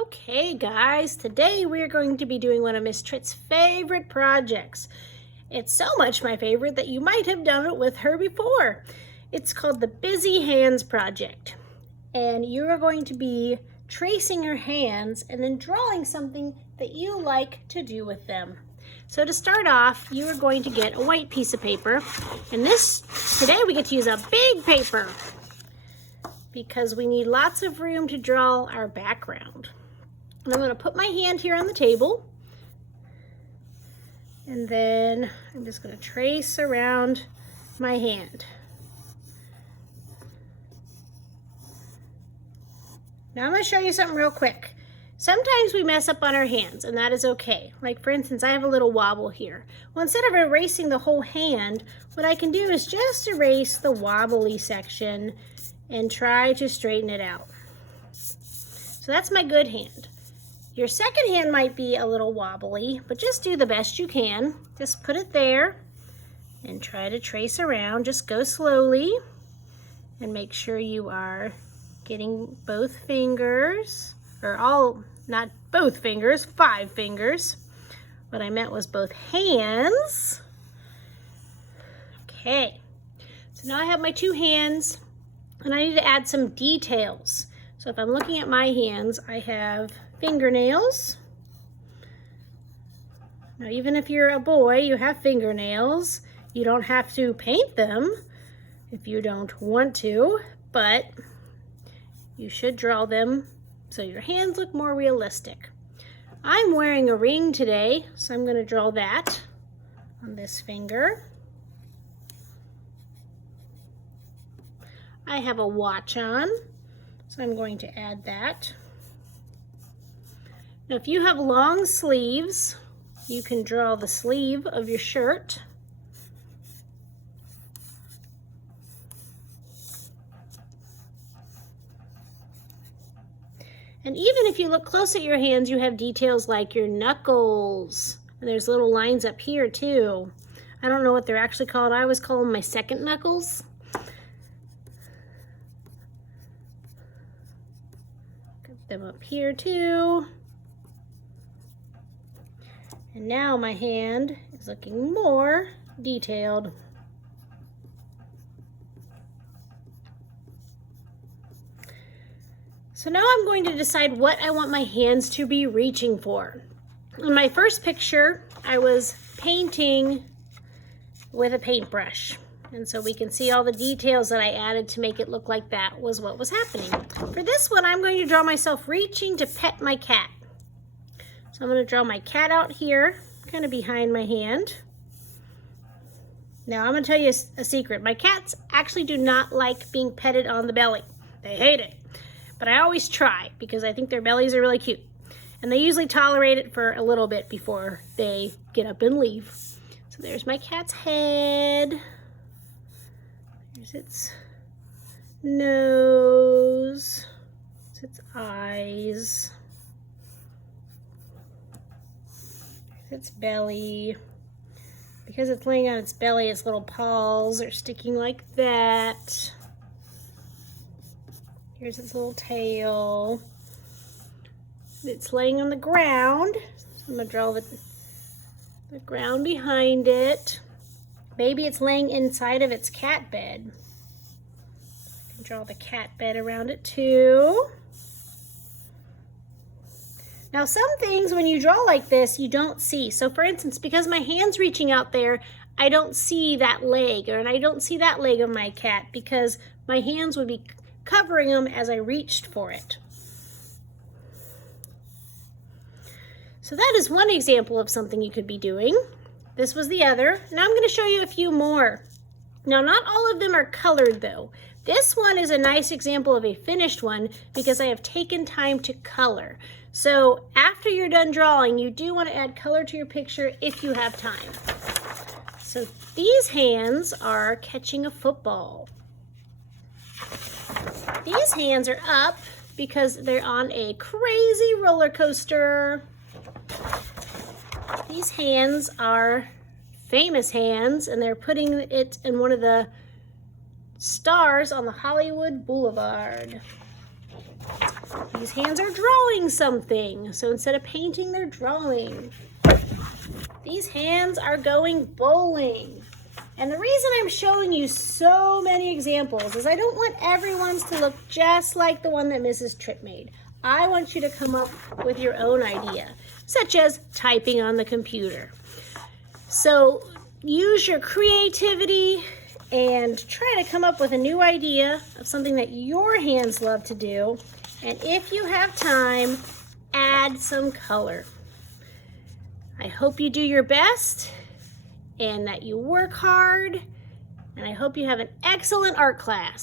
Okay guys, today we are going to be doing one of Miss Tritt's favorite projects. It's so much my favorite that you might have done it with her before. It's called the Busy Hands Project. And you are going to be tracing your hands and then drawing something that you like to do with them. So to start off, you are going to get a white piece of paper. And today we get to use a big paper because we need lots of room to draw our background. And I'm going to put my hand here on the table, and then I'm just going to trace around my hand. Now I'm going to show you something real quick. Sometimes we mess up on our hands, and that is okay. Like for instance, I have a little wobble here. Well, instead of erasing the whole hand, what I can do is just erase the wobbly section and try to straighten it out. So that's my good hand. Your second hand might be a little wobbly, but just do the best you can. Just put it there and try to trace around. Just go slowly and make sure you are getting both fingers, or not both fingers, 5 fingers. What I meant was both hands. Okay, so now I have my 2 hands and I need to add some details. So if I'm looking at my hands, I have fingernails. Now, even if you're a boy, you have fingernails. You don't have to paint them if you don't want to, but you should draw them so your hands look more realistic. I'm wearing a ring today, so I'm going to draw that on this finger. I have a watch on, so I'm going to add that. Now, if you have long sleeves, you can draw the sleeve of your shirt. And even if you look close at your hands, you have details like your knuckles. And there's little lines up here too. I don't know what they're actually called. I always call them my second knuckles. Got them up here too. And now my hand is looking more detailed. So now I'm going to decide what I want my hands to be reaching for. In my first picture, I was painting with a paintbrush. And so we can see all the details that I added to make it look like that was what was happening. For this one, I'm going to draw myself reaching to pet my cat. So I'm going to draw my cat out here, kind of behind my hand. Now I'm going to tell you a secret. My cats actually do not like being petted on the belly. They hate it. But I always try because I think their bellies are really cute. And they usually tolerate it for a little bit before they get up and leave. So there's my cat's head. There's its nose. There's its eyes. Its belly. Because it's laying on its belly, its little paws are sticking like that. Here's its little tail. It's laying on the ground. So I'm going to draw the ground behind it. Maybe it's laying inside of its cat bed. I can draw the cat bed around it too. Now some things when you draw like this you don't see. So for instance, because my hand's reaching out there, I don't see that leg, and I don't see that leg of my cat because my hands would be covering them as I reached for it. So that is one example of something you could be doing. This was the other. Now I'm going to show you a few more. Now not all of them are colored though. This one is a nice example of a finished one because I have taken time to color. So after you're done drawing, you do want to add color to your picture if you have time. So these hands are catching a football. These hands are up because they're on a crazy roller coaster. These hands are famous hands, and they're putting it in one of the stars on the Hollywood Boulevard. These hands are drawing something. So instead of painting, they're drawing. These hands are going bowling. And the reason I'm showing you so many examples is I don't want everyone's to look just like the one that Mrs. Tripp made. I want you to come up with your own idea, such as typing on the computer. So use your creativity and try to come up with a new idea of something that your hands love to do. And if you have time, add some color. I hope you do your best and that you work hard, and I hope you have an excellent art class.